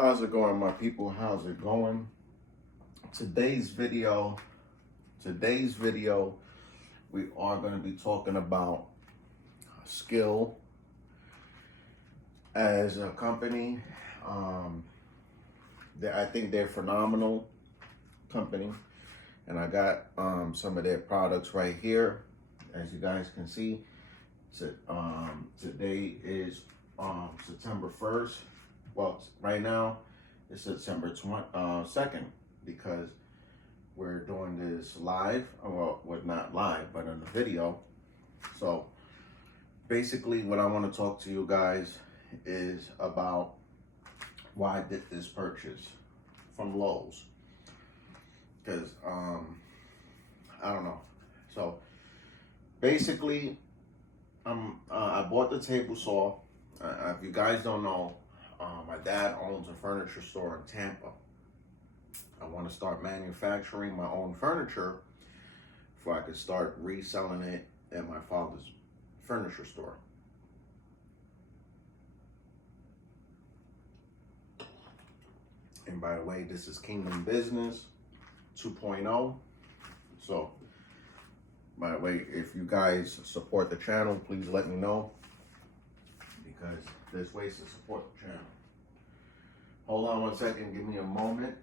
How's it going, my people? How's it going? Today's video, we are going to be talking about Skil as a company. I think they're a phenomenal company, and I got some of their products right here, as you guys can see. Today is September 1st. Well, right now it's September 2nd because we're doing this live. Well, not live, but in the video. So basically what I want to talk to you guys is about why I did this purchase from Lowe's. Because, I don't know. So basically, I bought the table saw. If you guys don't know, my dad owns a furniture store in Tampa. I want to start manufacturing my own furniture before I could start reselling it at my father's furniture store. And by the way, this is Kingdom Business 2.0. So, by the way, if you guys support the channel, please let me know, because there's ways to support the channel. Hold on one second, give me a moment.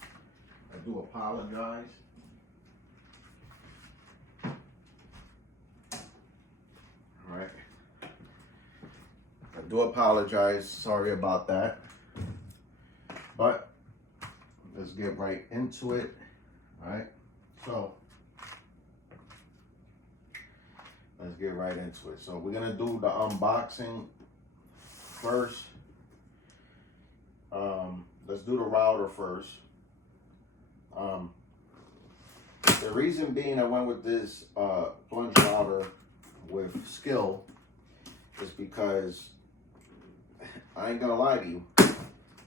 I do apologize. All right. I do apologize, sorry about that. But let's get right into it. All right, so let's get right into it. So we're gonna do the unboxing first. Let's do the router first. The reason being I went with this plunge router with Skil is because I ain't gonna lie to you,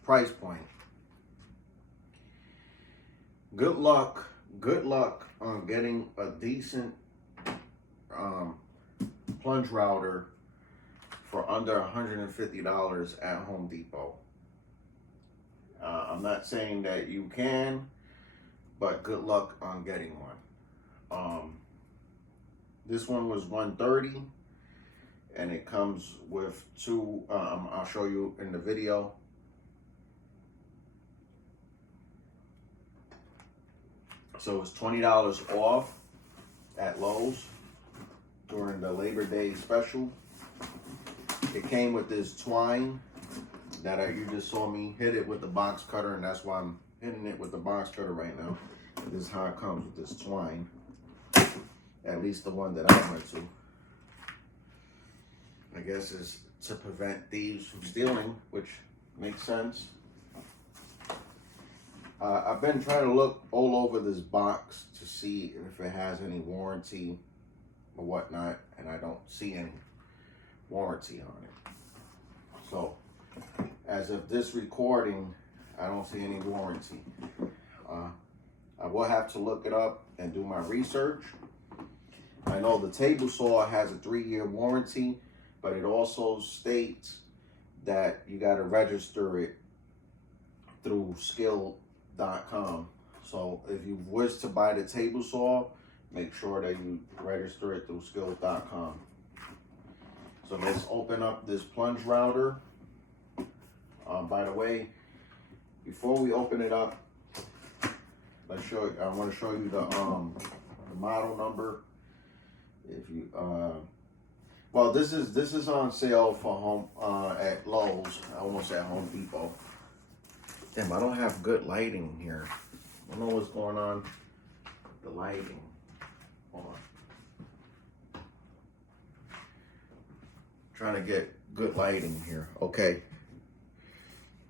price point. Good luck on getting a decent plunge router for under $150 at Home Depot. I'm not saying that you can, but good luck on getting one. This one was $130, and it comes with two. I'll show you in the video. So it's $20 off at Lowe's during the Labor Day special. It came with this twine that you just saw me hit it with the box cutter, and that's why I'm hitting it with the box cutter right now. This is how it comes with this twine, at least the one that I went to. I guess it's to prevent thieves from stealing, which makes sense. I've been trying to look all over this box to see if it has any warranty or whatnot, and I don't see any warranty on it. So, as of this recording, I don't see any warranty. I will have to look it up and do my research. I know the table saw has a 3-year warranty, but it also states that you got to register it through Skil.com. So if you wish to buy the table saw, make sure that you register it through Skil.com. So let's open up this plunge router. By the way, before we open it up, let's show you. I want to show you the model number. If you well, this is on sale for home at Lowe's. I almost at Home Depot. Damn, I don't have good lighting here. I don't know what's going on with the lighting. Hold on. Trying to get good lighting here. Okay.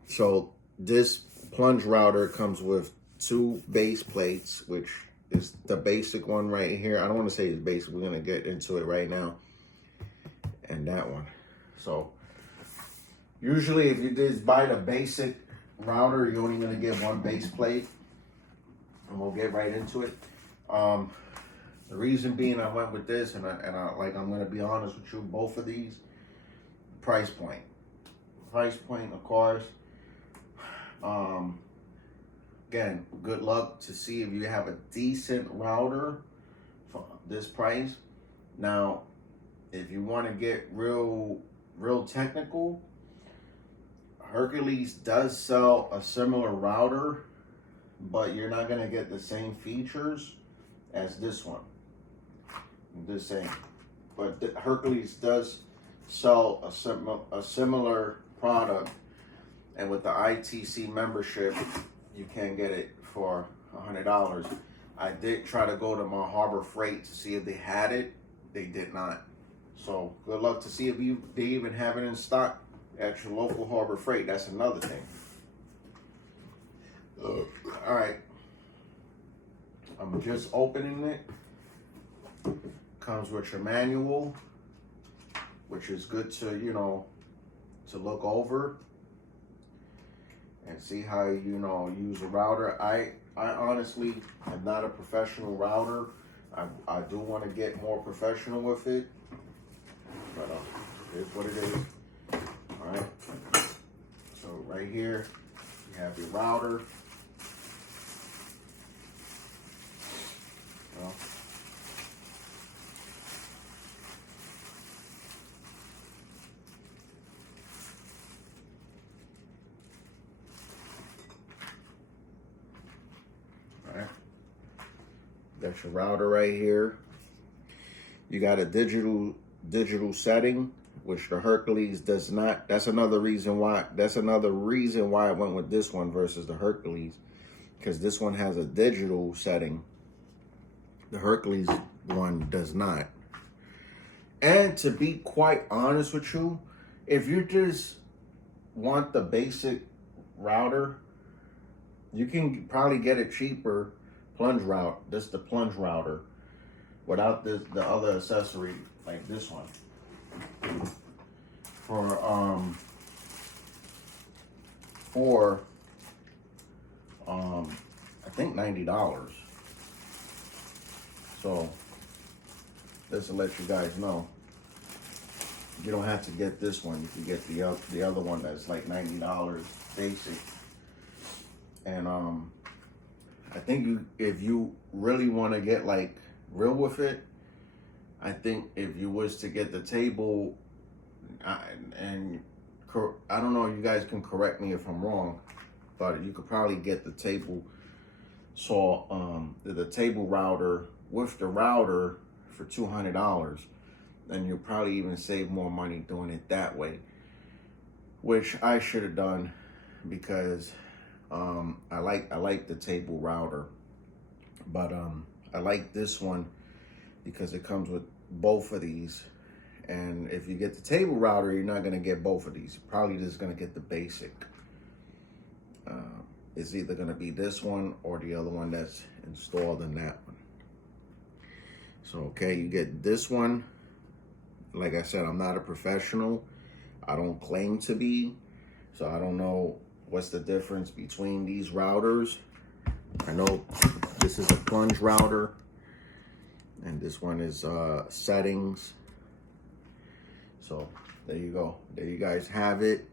So this plunge router comes with 2 base plates, which is the basic one right here. I don't want to say it's basic. We're going to get into it right now. And that one. So usually if you just buy the basic router, you're only going to get 1 base plate. And we'll get right into it. The reason being I went with this, and I'm going to be honest with you, both of these, price point. Price point, of course. Again, good luck to see if you have a decent router for this price. Now, if you want to get real technical, Hercules does sell a similar router, but you're not going to get the same features as this one. I'm just saying. But Hercules does sell a similar product, and with the ITC membership, you can get it for $100. I did try to go to my Harbor Freight to see if they had it. They did not. So good luck to see if they even have it in stock at your local Harbor Freight. That's another thing. All right. I'm just opening it. Comes with your manual, which is good to, you know, to look over and see how, you know, use a router. I honestly am not a professional router. I do want to get more professional with it, but it is what it is. All right. So right here, you have your router. Well, got your router right here. You got a digital setting, which the Hercules does not. That's another reason why I went with this one versus the Hercules, because this one has a digital setting. The Hercules one does not. And to be quite honest with you, if you just want the basic router, you can probably get it cheaper. Plunge route. This is the plunge router without the other accessory like this one for I think $90. So just to let you guys know, you don't have to get this one. You can get the other one that's like $90 basic. And I think if you really want to get like real with it, I think if you was to get the table, and I don't know, you guys can correct me if I'm wrong, but you could probably get the table, the table router with the router for $200, and you'll probably even save more money doing it that way, which I should have done, because I like the table router, but I like this one because it comes with both of these. And if you get the table router, you're not gonna get both of these. You're probably just gonna get the basic. It's either gonna be this one or the other one that's installed in that one. So okay, you get this one. Like I said, I'm not a professional. I don't claim to be, so I don't know what's the difference between these routers. I know this is a plunge router, and this one is settings. So there you go. There you guys have it.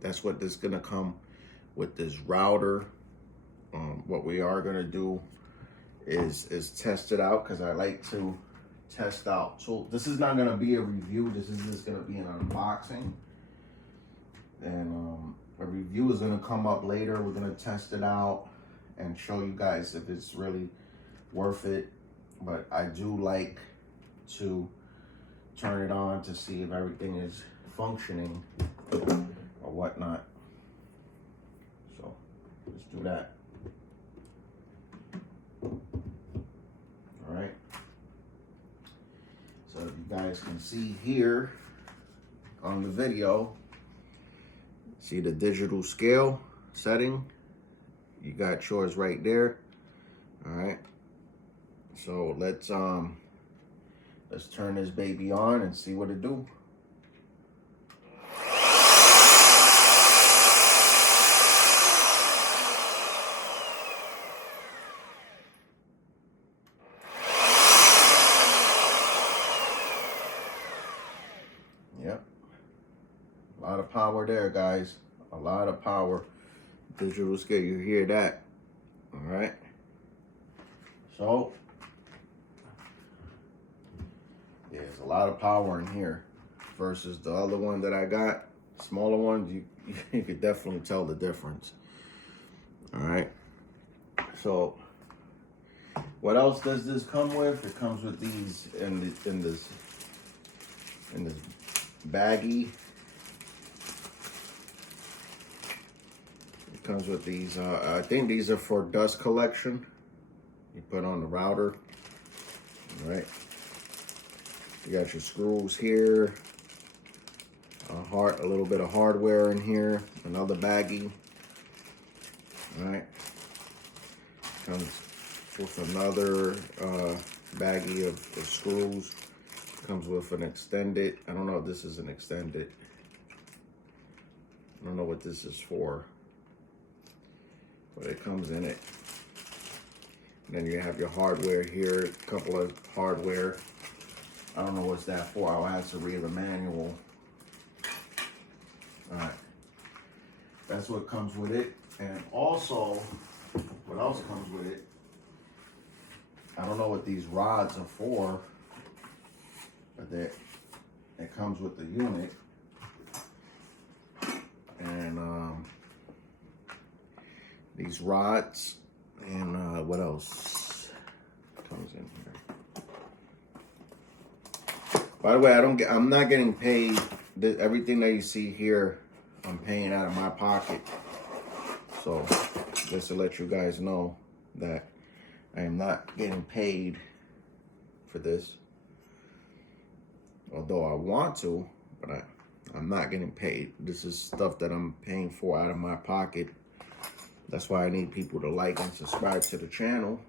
That's what this is gonna come with this router. What we are gonna do is test it out, because I like to test out. So this is not gonna be a review. This is just gonna be an unboxing. And a review is gonna come up later. We're gonna test it out and show you guys if it's really worth it. But I do like to turn it on to see if everything is functioning or whatnot. So let's do that. All right. So if you guys can see here on the video, see the digital scale setting? You got yours right there. All right. So let's turn this baby on and see what it do. Yep. A lot of power there, guys. A lot of power. digital scale, you hear that. All right. So, yeah, there's a lot of power in here versus the other one that I got. Smaller ones, you could definitely tell the difference. All right. So, what else does this come with? It comes with these in this baggie. It comes with these. I think these are for dust collection. You put on the router. All right. You got your screws here. A little bit of hardware in here. Another baggie. All right. Comes with another baggie of screws. Comes with an extended. I don't know if this is an extended. I don't know what this is for. But it comes in it. And then you have your hardware here. A couple of hardware. I don't know what's that for. I'll have to read the manual. Alright. That's what comes with it. And also, what else comes with it? I don't know what these rods are for, but it comes with the unit. And these rods and what else comes in here? By the way, I'm not getting paid. Everything that you see here, I'm paying out of my pocket. So just to let you guys know that I am not getting paid for this. Although I want to, but I'm not getting paid. This is stuff that I'm paying for out of my pocket. That's why I need people to like and subscribe to the channel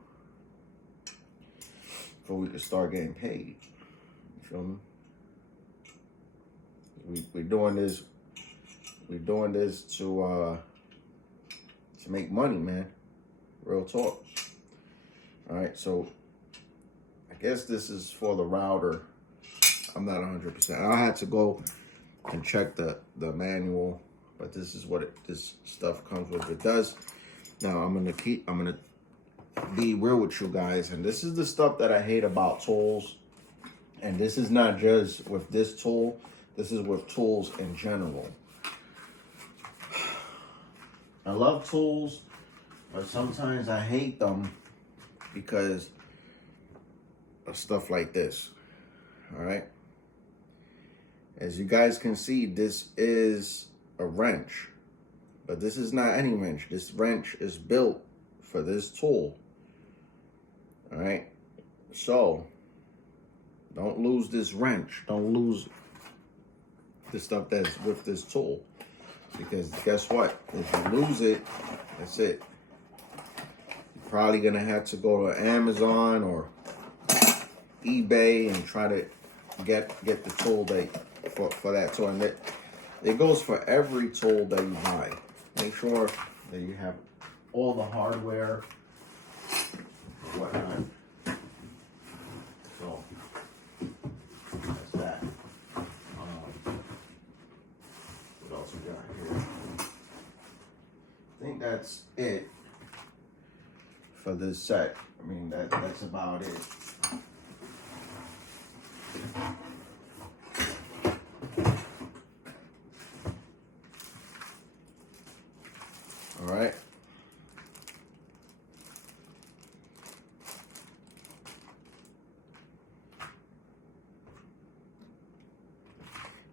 so we can start getting paid. You feel me? We're doing this. We're doing this to make money, man. Real talk. All right, so I guess this is for the router. I'm not 100%. I had to go and check the manual, but this is what this stuff comes with. It does. Now I'm gonna be real with you guys, and this is the stuff that I hate about tools. And this is not just with this tool. This is with tools in general. I love tools, but sometimes I hate them because of stuff like this. All right. As you guys can see, this is a wrench, but this is not any wrench. This wrench is built for this tool. All right. So don't lose this wrench. Don't lose the stuff that's with this tool, because guess what? If you lose it, that's it. You're probably gonna have to go to Amazon or eBay and try to get the tool for that tool. And it goes for every tool that you buy. Make sure that you have all the hardware and whatnot. So that's that. What else we got here? I think that's it for this set. I mean, that's about it. All right.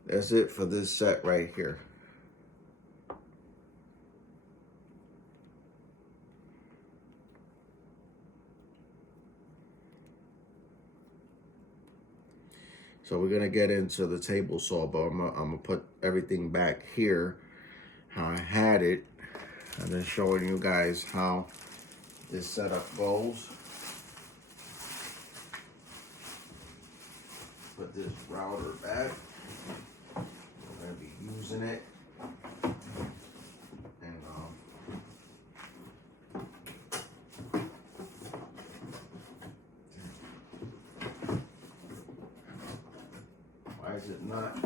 That's it for this set right here. So we're gonna get into the table saw, but I'm gonna put everything back here, how I had it, and then showing you guys how this setup goes. Put this router back. We're gonna be using it. And why is it not?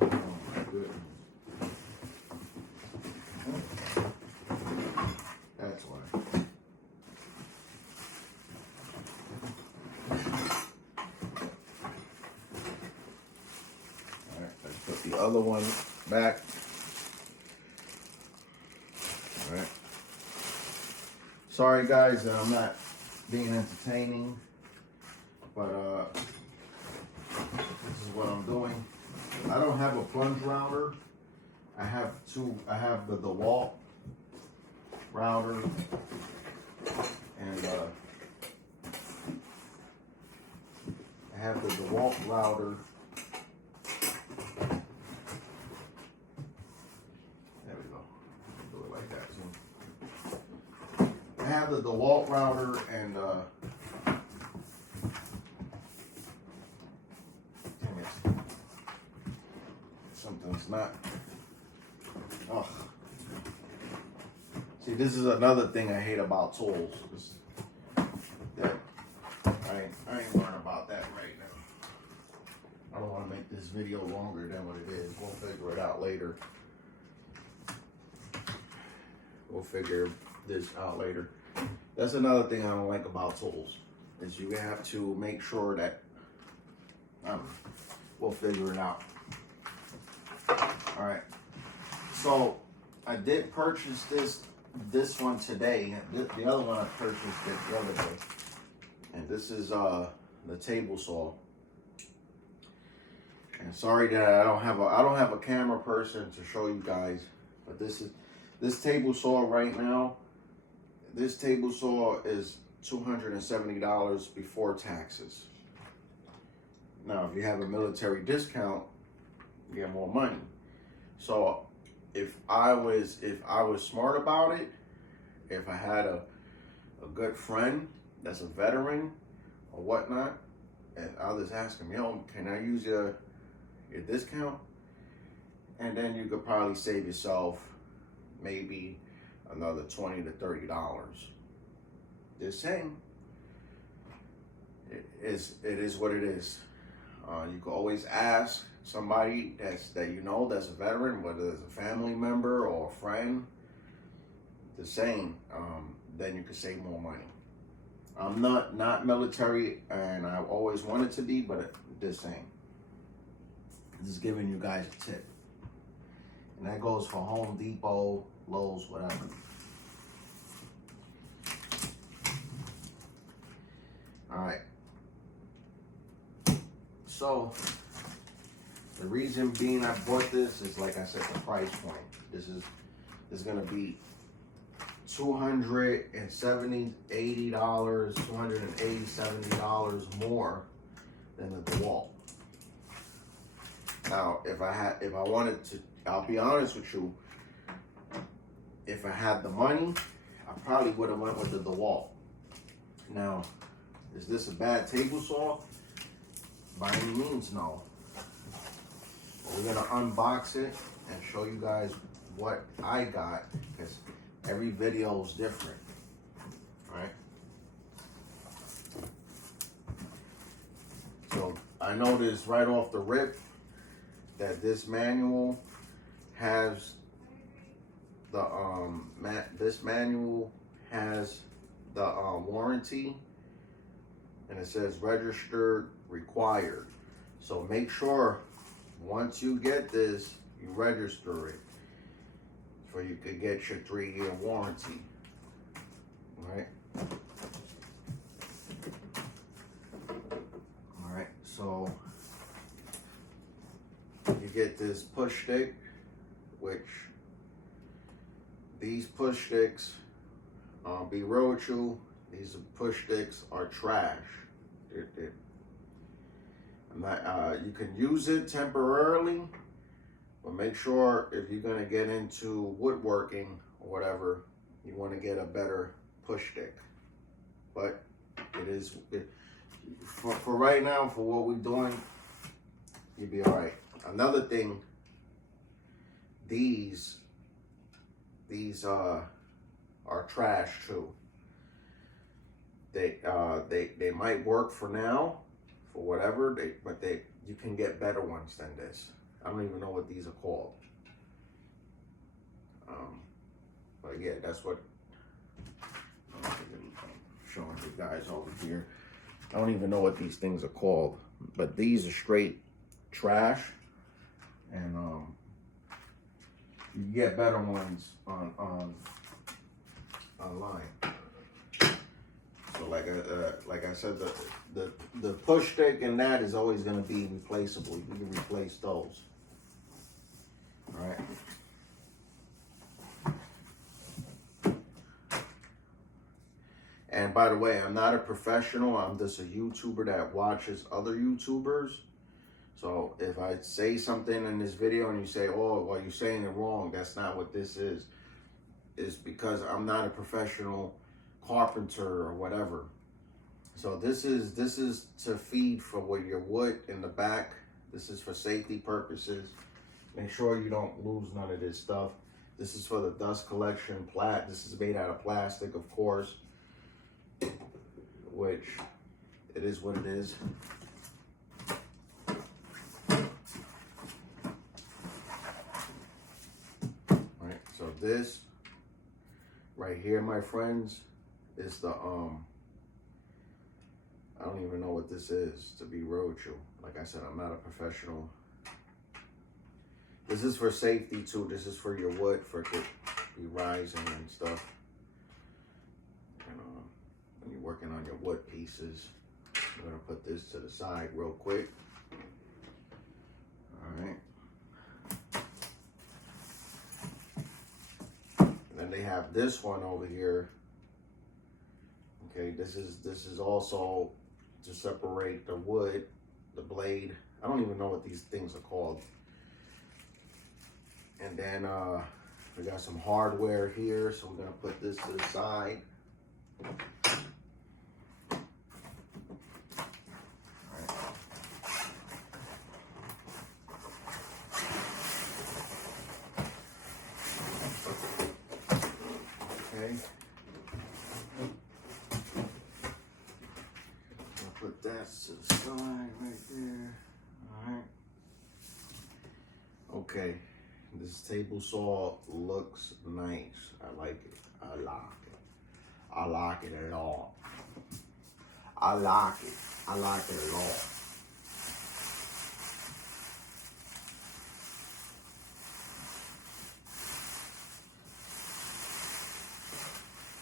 Oh my goodness. the other one back. All right. Sorry guys that I'm not being entertaining, but this is what I'm doing. I don't have a plunge router. I have the DeWalt router, and I have the DeWalt router. There we go. Do it like that. So I have the DeWalt router, and damn it, something's not. Oh. See, this is another thing I hate about tools. That I ain't worrying about that right now. I don't want to make this video longer than what it is. We'll figure it out later. We'll figure this out later. That's another thing I don't like about tools, is you have to make sure that we'll figure it out. All right. So I did purchase this one today. The other one I purchased it the other day, and this is the table saw. And sorry that I don't have a camera person to show you guys, but this table saw right now. This table saw is $270 before taxes. Now, if you have a military discount, you get more money. So if I was smart about it, if I had a good friend that's a veteran or whatnot, and I'll just ask him, yo, can I use your discount? And then you could probably save yourself maybe another $20 to $30. Just saying. It is what it is. You can always ask somebody that's a veteran, whether it's a family member or a friend. The same. Then you can save more money. I'm not military, and I always wanted to be, but the same. Just giving you guys a tip. And that goes for Home Depot, Lowe's, whatever. All right. So the reason being I bought this is, like I said, the price point. This is gonna be $270 more than the DeWalt. Now, if I wanted to, I'll be honest with you, if I had the money, I probably would have went with the DeWalt. Now, is this a bad table saw? By any means, no. But we're gonna unbox it and show you guys what I got, because every video is different, right? So I noticed right off the rip that this manual has the warranty, and it says registered required. So make sure once you get this, you register it, so you could get your 3-year warranty. All right, so you get this push stick, which these push sticks, be real with you, these push sticks are trash. You can use it temporarily, but make sure if you're gonna get into woodworking or whatever, you want to get a better push stick. But for right now, for what we're doing, you'll be all right. Another thing, these are trash too. They might work for now, for whatever, but you can get better ones than this. I don't even know what these are called. But yeah, that's what I'm showing you guys over here. I don't even know what these things are called, but these are straight trash, and you get better ones on online. So like I said, the push stick and that is always going to be replaceable. You can replace those. All right. And by the way, I'm not a professional. I'm just a YouTuber that watches other YouTubers. So if I say something in this video and you say, oh, well, you're saying it wrong, that's not what this is. It's because I'm not a professional carpenter or whatever. So this is to feed for where your wood in the back. This is for safety purposes. Make sure you don't lose none of this stuff. This is for the dust collection. This is made out of plastic, of course, which it is what it is. All right, so this right here, my friends, is the I don't even know what this is, to be real with you. Like I said, I'm not a professional. This is for safety too. This is for your wood, for it to be rising and stuff. And when you're working on your wood pieces, I'm gonna put this to the side real quick. All right. And then they have this one over here. Okay, this is also to separate the wood, the blade. I don't even know what these things are called. And then we got some hardware here, so we're gonna put this to the side. Okay. I'll put that to the side right there. All right. Okay. This table saw looks nice. I like it. I like it. I like it a lot. I like it. I like it a lot.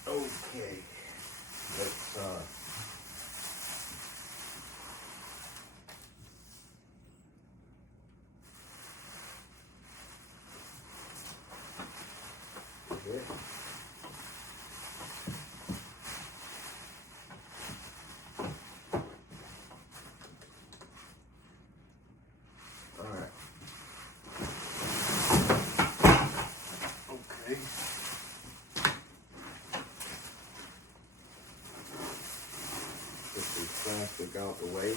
Okay. Let's okay. All right. Okay. Get this plastic out the way.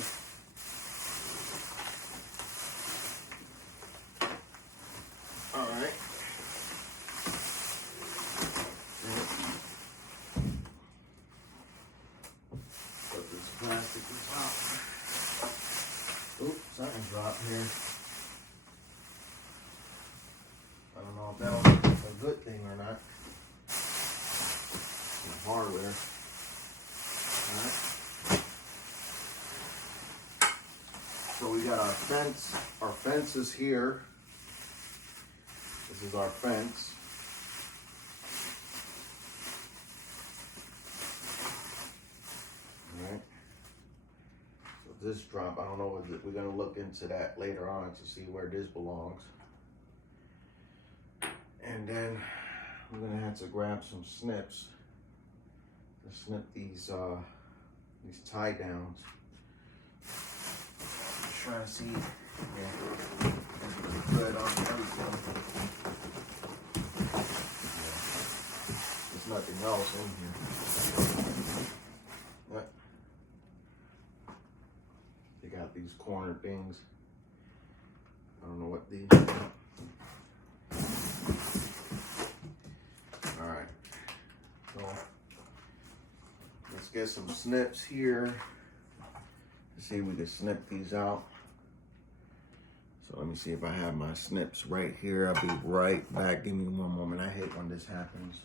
All right. Put this plastic out. Oops, something dropped here. I don't know if that was a good thing or not. Some hardware. Alright. So we got our fence. Our fence is here. This is our fence. Alright. So this drop, I don't know, we're going to look into that later on to see where this belongs. And then we're going to have to grab some snips to snip these tie downs. Trying to see, yeah, good on everything. Yeah. There's nothing else in here. But they got these corner things. I don't know what these are. All right, so let's get some snips here. Let's see if we can snip these out. So let me see if I have my snips right here. I'll be right back. Give me one moment. I hate when this happens.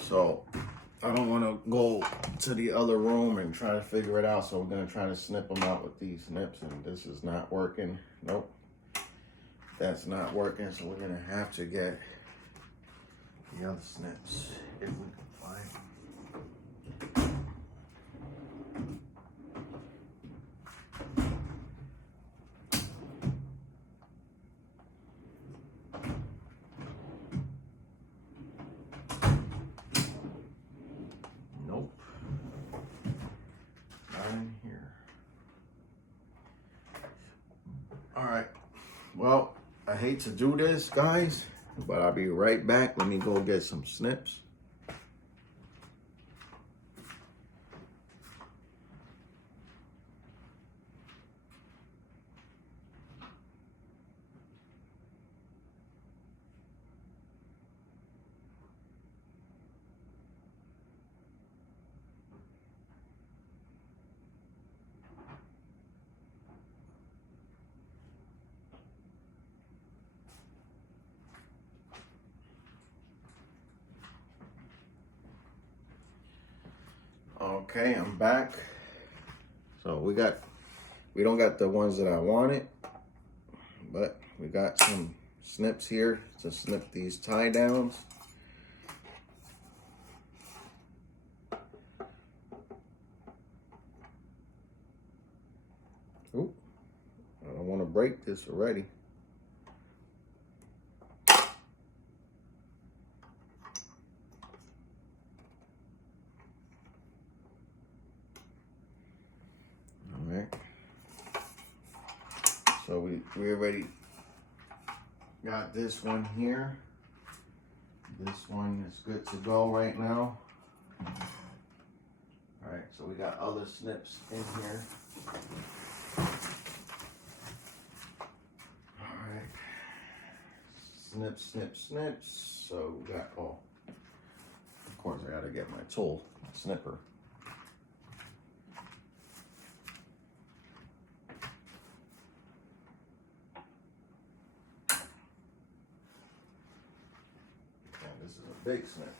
So I don't want to go to the other room and try to figure it out. So we're going to try to snip them out with these snips, and this is not working. Nope. That's not working. So we're going to have to get the other snips if we can find them. Nope. Not in here. All right. Well, I hate to do this, guys, but I'll be right back. Let me go get some snips. Okay, I'm back. So we don't got the ones that I wanted, but we got some snips here to snip these tie downs. Oop, I don't want to break this already. So we already got this one here. This one is good to go right now. All right, so we got other snips in here. All right, snip, snip, snips. So we got, oh, of course I gotta get my tool, snipper. This is a big snip.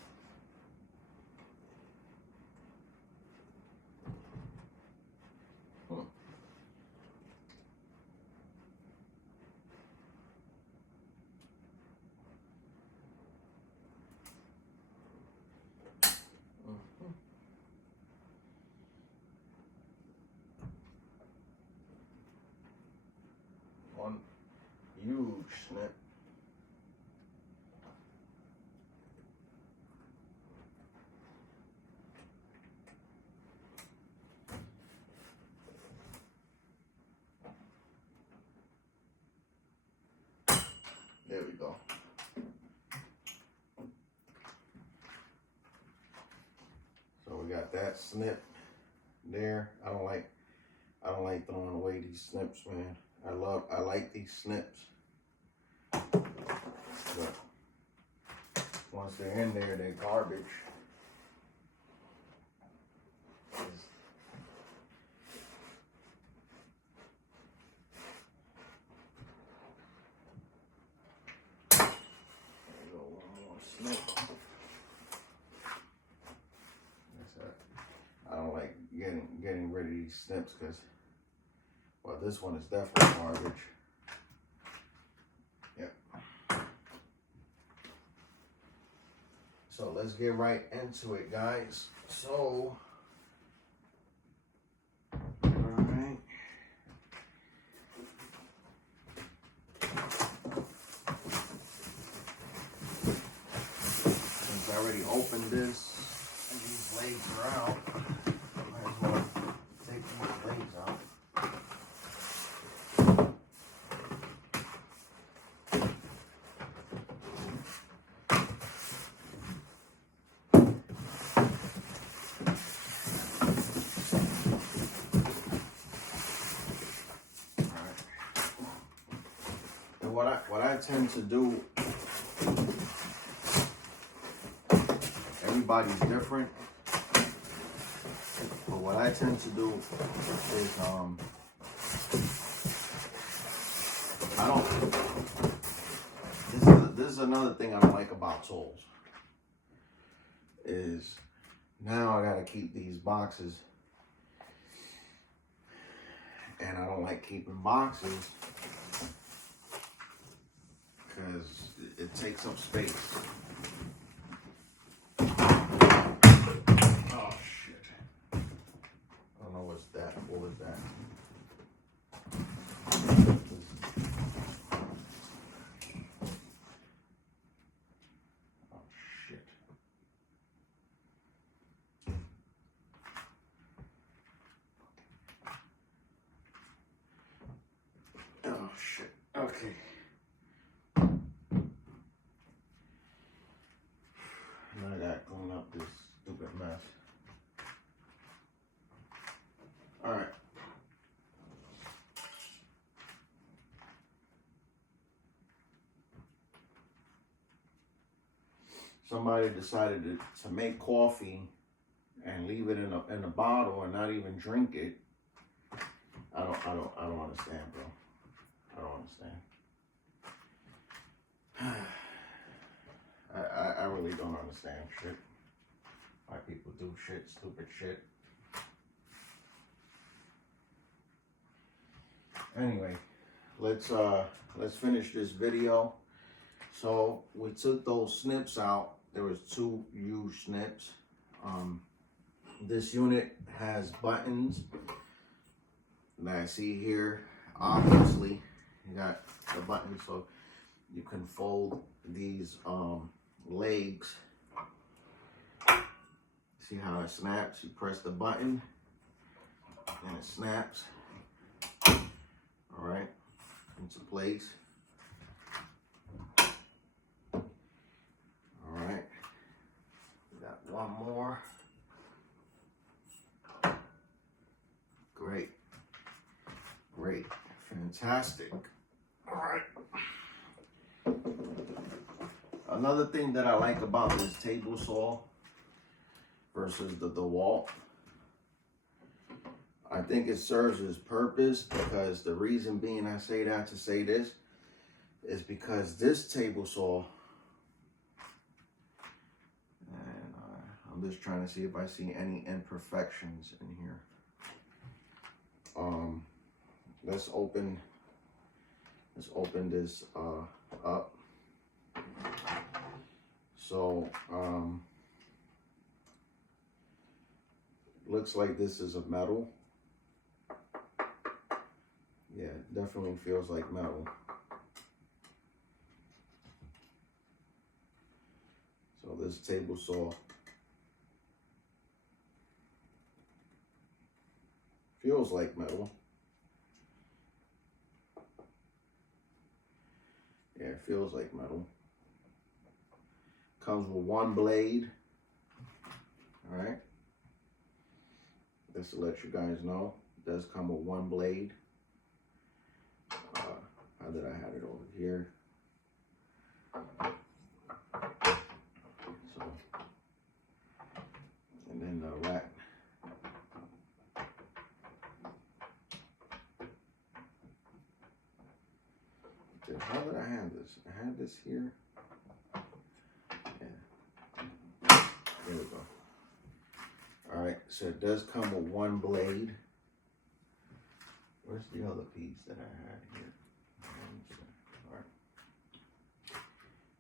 One huge snip. There we go. So we got that snip there. I don't like throwing away these snips, man. I like these snips. But once they're in there, they're garbage. I don't like getting rid of these snips because, well, this one is definitely garbage. Yep. So let's get right into it, guys. So, all right. Since I already opened this and these legs are out, might as well take these legs out. What I tend to do, everybody's different, but what I tend to do is I don't, this is another thing I don't like about tools, is Now I gotta keep these boxes, and I don't like keeping boxes because it takes up space. Oh shit. I don't know what's that. What was that? Oh shit. Oh shit. Okay. Now I gotta clean up this stupid mess. Alright. Somebody decided to make coffee and leave it in a bottle and not even drink it. I don't understand, bro. I don't understand. I really don't understand shit. Why people do shit, stupid shit. Anyway, let's finish this video. So we took those snips out. There was 2 huge snips. This unit has buttons that I see here. Obviously, you got the button so you can fold these legs. See how it snaps? You press the button and it snaps. All right, into place. All right, we got one more. Great, great, fantastic. All right. Another thing that I like about this table saw versus the DeWalt, I think it serves its purpose, because the reason being I say that to say this is because this table saw, and I'm just trying to see if I see any imperfections in here. Let's open this up. So looks like this is a metal. Yeah, it definitely feels like metal. So this table saw feels like metal. Yeah, it feels like metal. Comes with 1 blade. All right. Just to let you guys know, it does come with 1 blade. How did I have it over here? So, and then the rack. How did I have this? I had this here. Yeah. There we go. All right. So it does come with 1 blade. Where's the other piece that I had here? All right.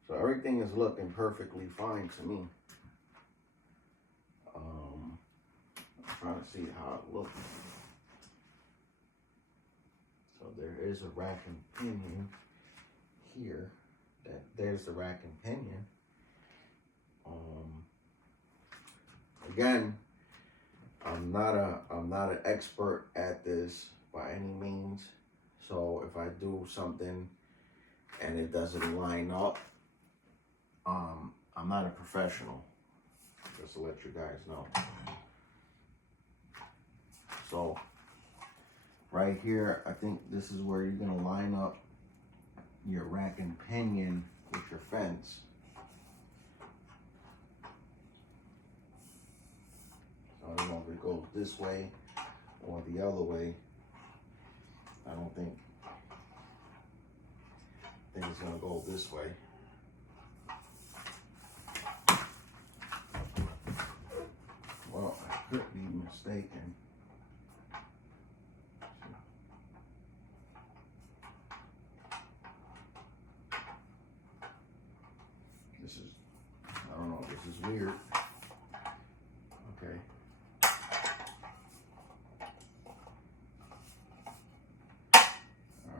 So everything is looking perfectly fine to me. I'm trying to see how it looks. So there is a rack and pinion here. There's the rack and pinion. Again, I'm not an expert at this by any means. So if I do something and it doesn't line up, I'm not a professional. Just to let you guys know. So right here, I think this is where you're gonna line up your rack and pinion with your fence. So I don't know if it goes this way or the other way. I think it's gonna go this way. could be mistaken. This is, I don't know, this is weird. Okay.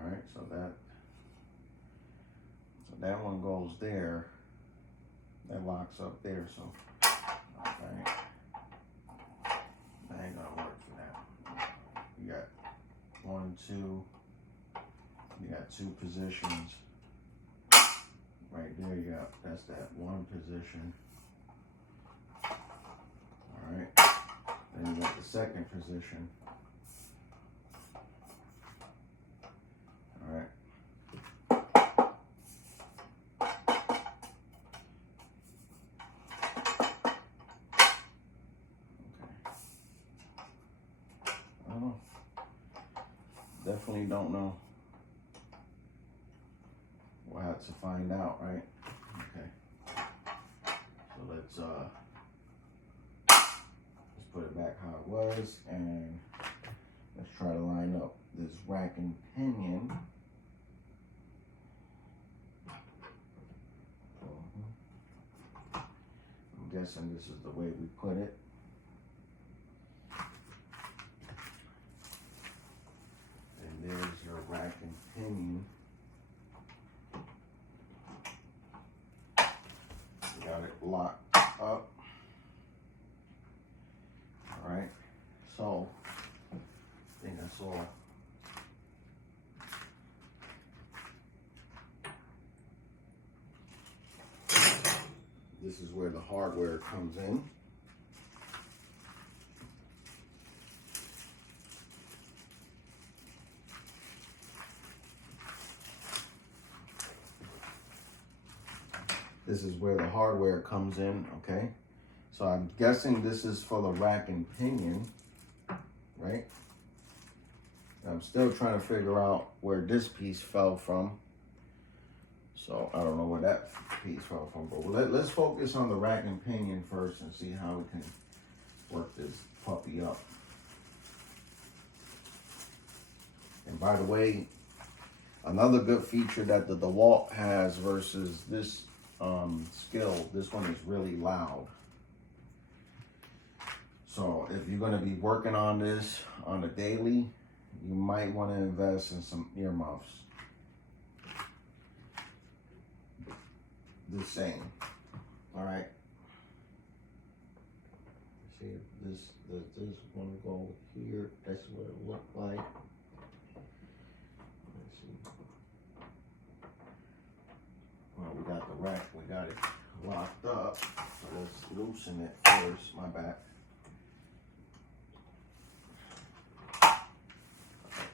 Alright, so that one goes there. That locks up there, so okay. That ain't gonna work for that. You got 1, 2. You got 2 positions. Right there you got, that's that 1 position. Alright. Then you got the 2nd position. Alright. Definitely don't know. We'll have to find out, right? Okay. So let's put it back how it was, and let's try to line up this rack and pinion. I'm guessing this is the way we put it. There's your rack and pinion. You got it locked up. Alright, so I think that's all. This is where the hardware comes in. This is where the hardware comes in, okay? So I'm guessing this is for the rack and pinion, right? I'm still trying to figure out where this piece fell from. So I don't know where that piece fell from, but let's focus on the rack and pinion first and see how we can work this puppy up. And by the way, another good feature that the DeWalt has versus this Skil, this one is really loud. So if you're going to be working on this on a daily, you might want to invest in some earmuffs. The same. All right. See, this one go here. That's what it looked like. Let's see. Well, we got the rack. We got it locked up. So let's loosen it first. My bad.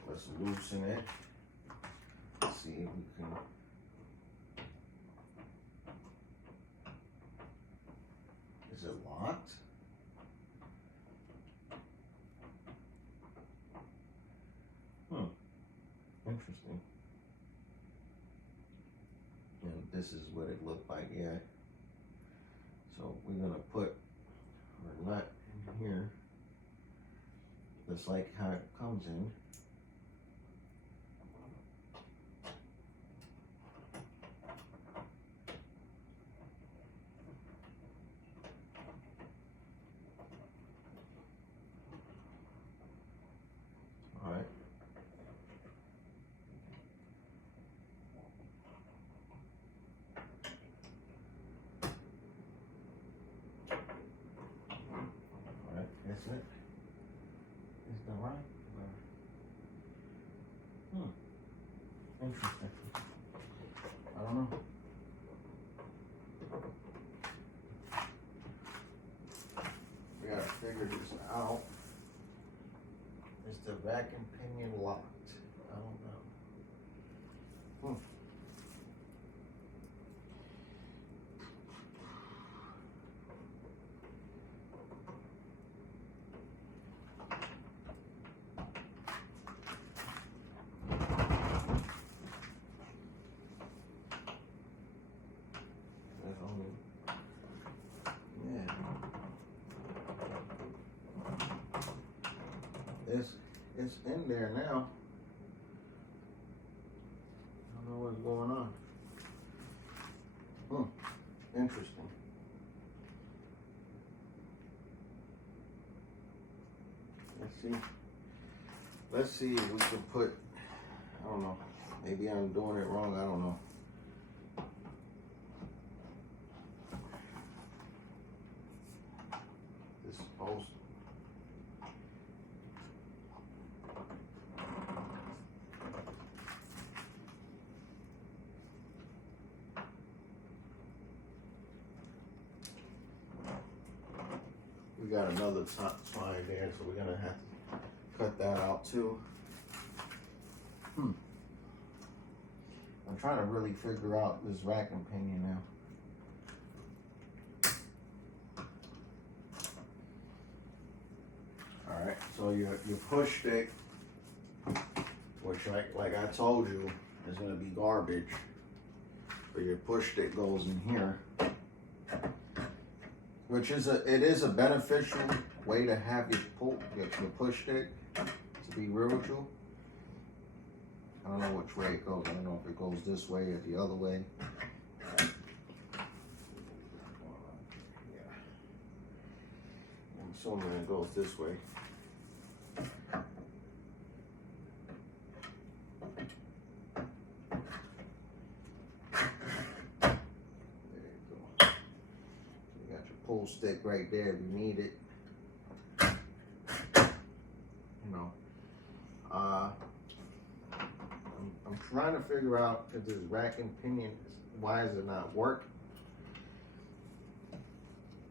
Let's loosen it. Let's see if we can. Is it locked? Interesting. And this is what it looked like, yeah. So we're gonna put our nut in here, just like how it comes in. All right. That's it. Is that right? Interesting. I don't know. We gotta figure this out. Is the rack and pinion locked? I don't know. it's in there now. I don't know what's going on. Interesting. Let's see if we can put, I don't know, maybe I'm doing it wrong, I don't know. This is supposed to. We got another top slide there, so we're gonna have to cut that out too. I'm trying to really figure out this rack and pinion now. All right, so your push stick, which like I told you is gonna be garbage, but your push stick goes in here, which is it is a beneficial way to have your push stick, to be real with you. I don't know which way it goes. I don't know if it goes this way or the other way. Yeah. I'm assuming it goes this way. There you go. You got your pull stick right there if you need it. You know. I'm trying to figure out if this rack and pinion, why is it not working?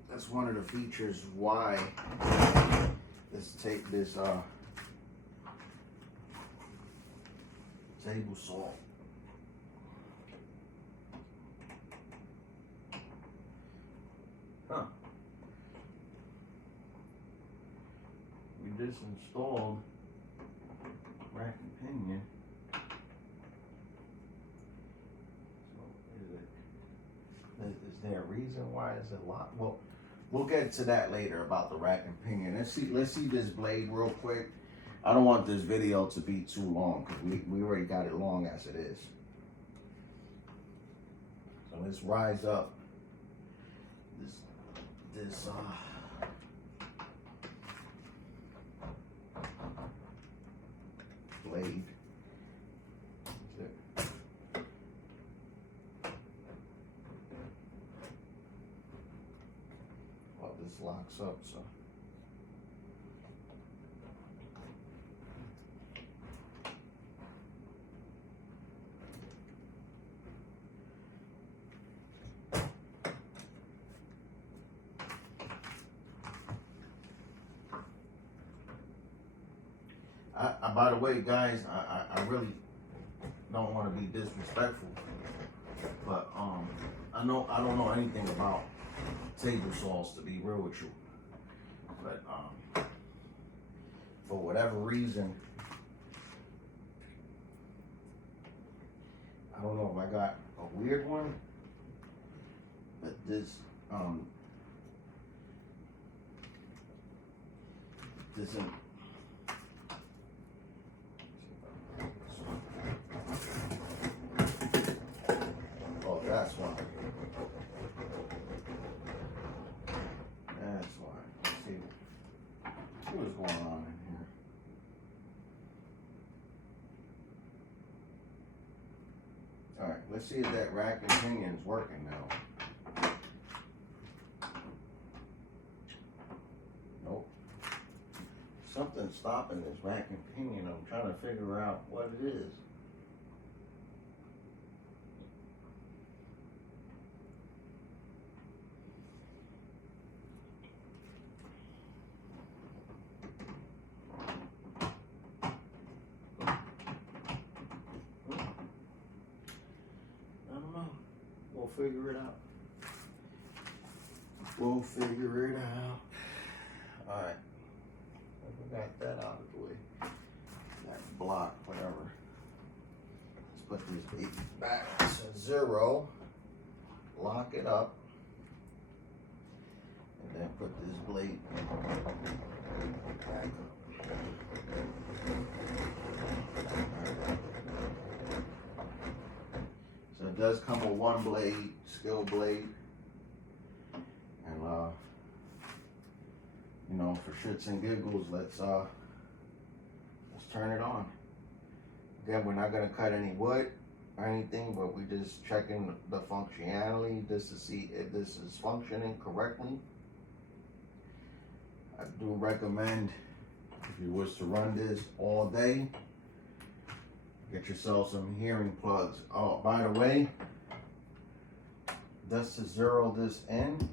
That's one of the features why this table saw. We just installed rack and pinion. Is there a reason why is it locked? Well, we'll get to that later about the rack and pinion. Let's see this blade real quick. I don't want this video to be too long because we already got it long as it is. So let's rise up this blade. This locks up, so by the way, guys, I really don't want to be disrespectful, but I don't know anything about table saws, to be real with you, but for whatever reason, I don't know if I got a weird one, but this isn't. Oh, that's why. That's why. Let's see what's going on in here. All right, let's see if that rack and pinion is working now. Nope. Something's stopping this rack and pinion. I'm trying to figure out what it is. We'll figure it out. We'll figure it out. All right. We got that out of the way. That block, whatever. Let's put this baby back to 0. Lock it up. And then put this blade back up. does come with one blade, Skil blade. And you know, for shits and giggles, let's turn it on. Again, we're not gonna cut any wood or anything, but we're just checking the functionality just to see if this is functioning correctly. I do recommend, if you wish to run this all day, get yourself some hearing plugs. Oh, by the way, just to zero this in,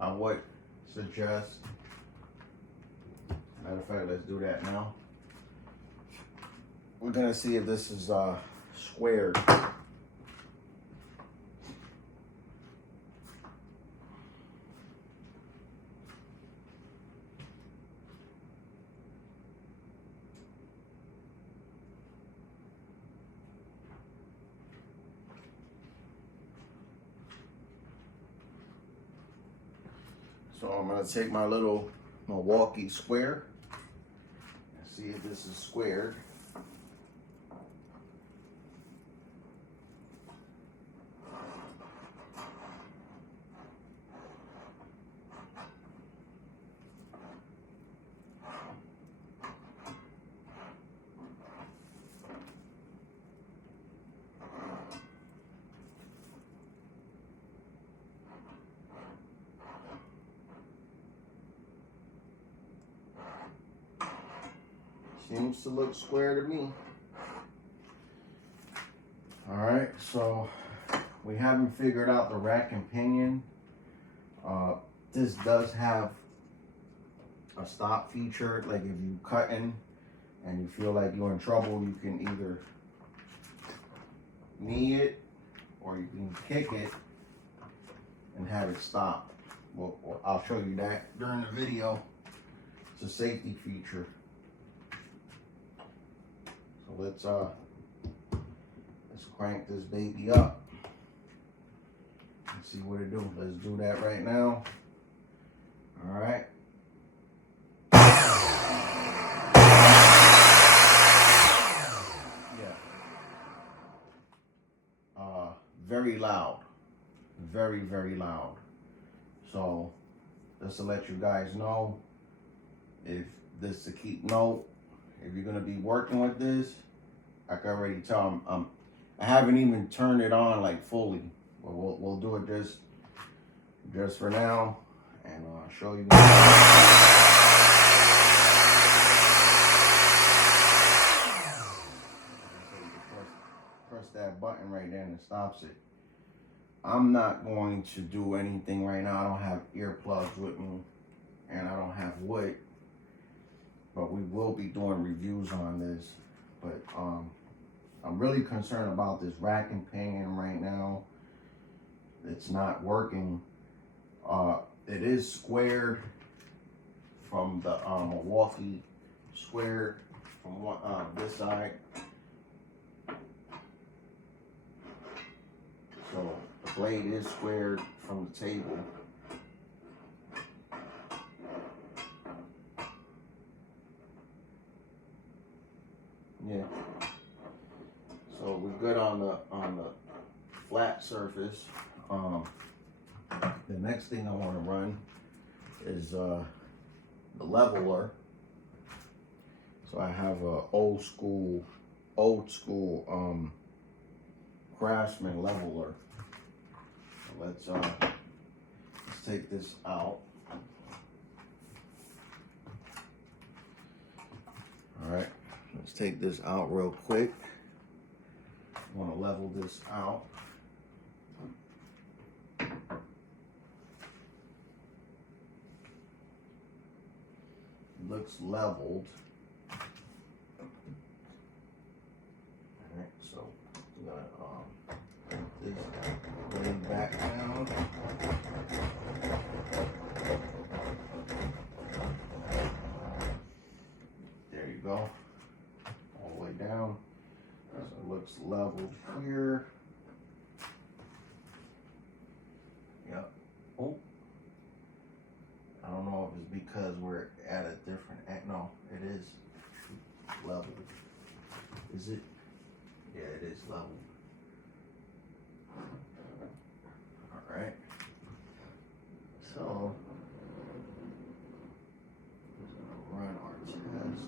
I would suggest, matter of fact, let's do that now. We're gonna see if this is squared. So I'm gonna take my little Milwaukee square and see if this is squared. Seems to look square to me. All right, so we haven't figured out the rack and pinion. This does have a stop feature. Like if you cutting and you feel like you're in trouble, you can either knee it or you can kick it and have it stop. Well, I'll show you that during the video. It's a safety feature. So let's crank this baby up and see what it do. Let's do that right now. All right. Yeah. Very loud. Very, very loud. So just to let you guys know, if this to keep note, if you're gonna be working with this, I can already tell I haven't even turned it on like fully, but we'll do it just for now, and I'll show you. Press that button right there and it stops it. I'm not going to do anything right now. I don't have earplugs with me, and I don't have wood. But we will be doing reviews on this. But I'm really concerned about this rack and pinion right now. It's not working. It is squared from the Milwaukee, squared from one, this side. So the blade is squared from the table. Yeah. So we're good on the flat surface. The next thing I want to run is the leveler. So I have a old school Craftsman leveler. So let's take this out. All right. Let's take this out real quick. I want to level this out. Looks leveled. All right, so I'm gonna bring this blade back down. There you go. All the way down. So it looks leveled here. Yep. Oh. I don't know if it's because we're at a different, no, it is leveled. Is it? Yeah, it is level. All right. So we're gonna run our test.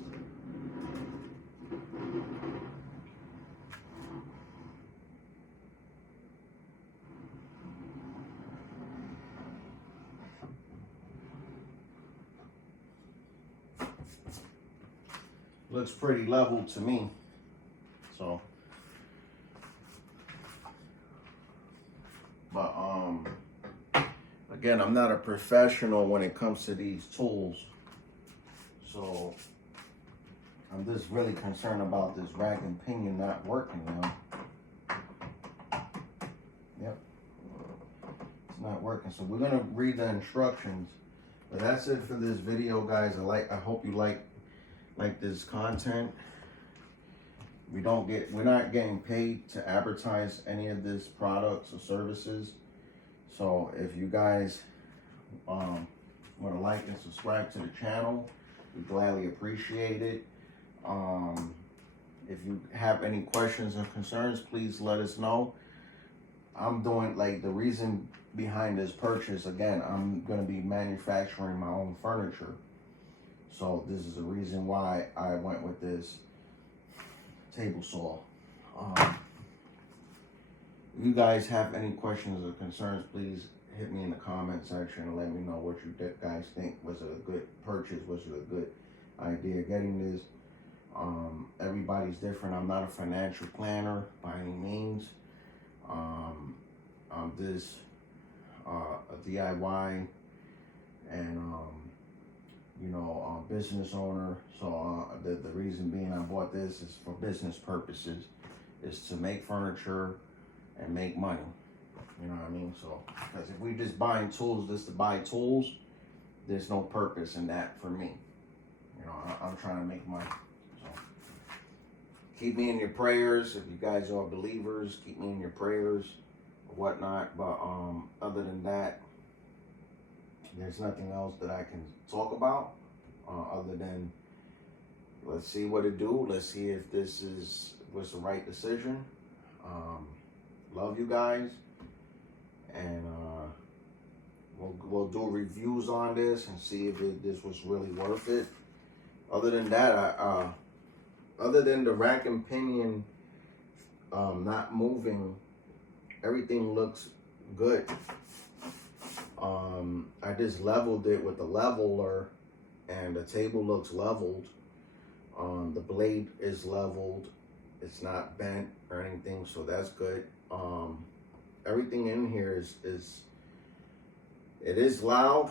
Looks pretty level to me. So, but again, I'm not a professional when it comes to these tools. So I'm just really concerned about this rack and pinion not working now. Yep. It's not working. So we're gonna read the instructions. But that's it for this video, guys. I hope you like this content. We're not getting paid to advertise any of these products or services. So if you guys want to like and subscribe to the channel, we gladly appreciate it. If you have any questions or concerns, please let us know. I'm doing, like, the reason behind this purchase, again, I'm going to be manufacturing my own furniture. So this is the reason why I went with this table saw. If you guys have any questions or concerns, please hit me in the comment section and let me know what you guys think. Was it a good purchase? Was it a good idea getting this? Everybody's different. I'm not a financial planner by any means. I'm just a DIY and business owner. So the reason being I bought this is for business purposes, is to make furniture and make money. You know what I mean? So, because if we just buying tools just to buy tools, there's no purpose in that for me. You know, I'm trying to make money. So keep me in your prayers. If you guys are believers, keep me in your prayers or whatnot. But other than that, there's nothing else that I can talk about other than let's see what it do. Let's see if this was the right decision. Love you guys, and we'll do reviews on this and see if this was really worth it. Other than that, other than the rack and pinion not moving, everything looks good. I just leveled it with the leveler, and the table looks leveled. The blade is leveled. It's not bent or anything, so that's good. Everything in here it is loud.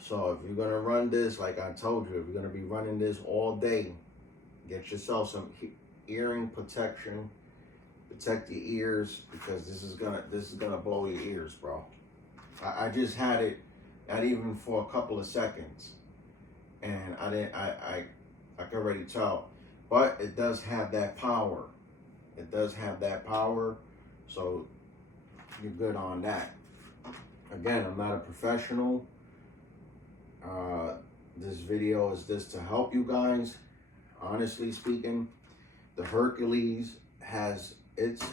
So if you're gonna run this, like I told you, if you're gonna be running this all day, get yourself some hearing protection. Protect your ears, because this is gonna blow your ears, bro. I just had it, not even for a couple of seconds, and I can already tell. But it does have that power. It does have that power, so you're good on that. Again, I'm not a professional. This video is just to help you guys. Honestly speaking, the Hercules has its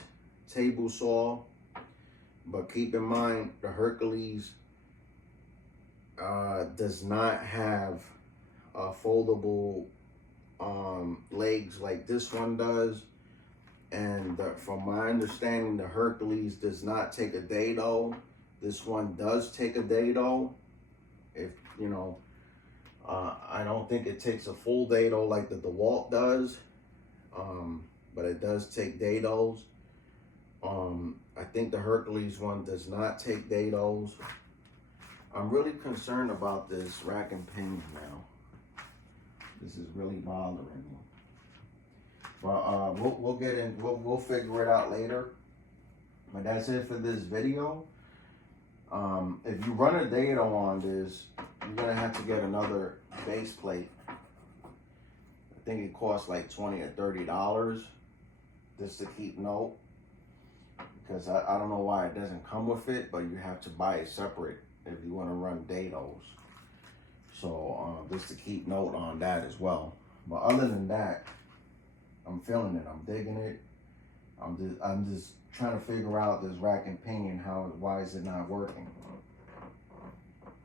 table saw, but keep in mind the Hercules does not have foldable legs like this one does. And from my understanding, the Hercules does not take a dado. This one does take a dado. If you know, I don't think it takes a full dado like the DeWalt does, but it does take dados. I think the Hercules one does not take dados. I'm really concerned about this rack and pinion now. This is really bothering me. But we'll get in. We'll figure it out later. But that's it for this video. If you run a dado on this, you're gonna have to get another base plate. I think it costs like $20 or $30 just to keep note. Because I don't know why it doesn't come with it, but you have to buy it separate if you want to run dados. So just to keep note on that as well. But other than that, I'm feeling it. I'm digging it. I'm just trying to figure out this rack and pinion, why is it not working?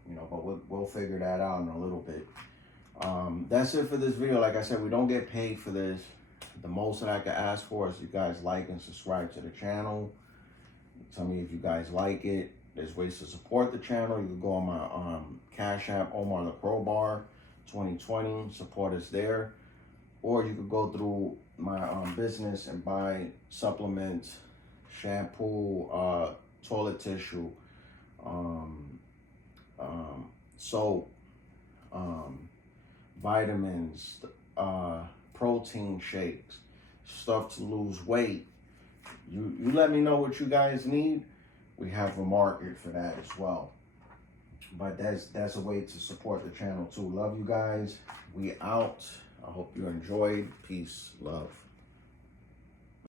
You know, but we'll figure that out in a little bit. That's it for this video. Like I said, we don't get paid for this. The most that I can ask for is you guys like and subscribe to the channel. Tell me if you guys like it. There's ways to support the channel. You can go on my Cash App, Omar the Crowbar 2020. Support us there. Or you could go through my business and buy supplements, shampoo, toilet tissue, soap, vitamins, protein shakes, stuff to lose weight. You let me know what you guys need. We have a market for that as well. But that's a way to support the channel too. Love you guys. We out. I hope you enjoyed. Peace, love.